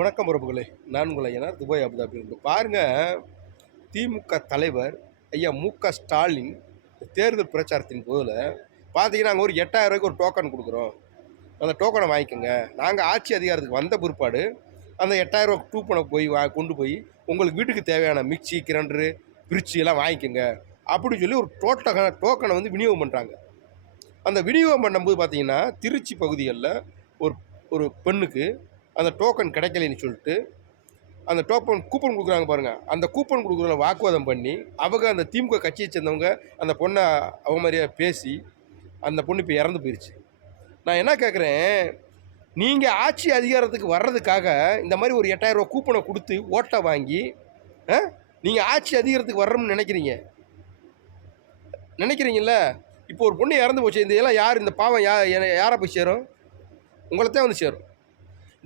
வணக்கம் உறவுகளே. நான் உங்கள் ஐயனார், துபாய் அபுதாபி. இப்போ பாருங்கள், திமுக தலைவர் ஐயா மு.க.ஸ்டாலின் தேர்தல் பிரச்சாரத்தின் போதில் பார்த்தீங்கன்னா, நாங்கள் ஒரு 8,000 ரூபாய்க்கு ஒரு டோக்கன் கொடுக்குறோம், அந்த டோக்கனை வாங்கிக்கோங்க, நாங்கள் ஆட்சி அதிகாரத்துக்கு வந்த பிற்பாடு அந்த 8,000 ரூபா டூப்பனை போய் கொண்டு போய் உங்களுக்கு வீட்டுக்கு தேவையான மிக்சி, கிரைண்டரு, ஃப்ரிட்ஜ் எல்லாம் வாங்கிக்கோங்க அப்படின்னு சொல்லி ஒரு டோக்கனை வந்து விநியோகம் பண்ணுறாங்க. அந்த விநியோகம் பண்ணும்போது பார்த்தீங்கன்னா, திருச்சி பகுதிகளில் ஒரு ஒரு பெண்ணுக்கு அந்த டோக்கன் கிடைக்கலன்னு சொல்லிட்டு அந்த கூப்பன் கொடுக்குறாங்க பாருங்கள், அந்த கூப்பன் கொடுக்குறத வாக்குவாதம் பண்ணி அவங்க அந்த திமுக கட்சியை சேர்ந்தவங்க அந்த பொண்ணை அவமரியாக பேசி அந்த பொண்ணு இப்போ இறந்து போயிடுச்சு. நான் என்ன கேட்குறேன், நீங்கள் ஆட்சி அதிகாரத்துக்கு வர்றதுக்காக இந்த மாதிரி ஒரு 8,000 ரூபா கூப்பனை கொடுத்து ஓட்டை வாங்கி நீங்கள் ஆட்சி அதிகாரத்துக்கு வர்றோம்னு நினைக்கிறீங்கல்ல. இப்போ ஒரு பொண்ணு இறந்து போச்சு, இந்த இதெல்லாம் யார், இந்த பாவம் யாரை போய் சேரும்? உங்களைத்தான் வந்து சேரும்.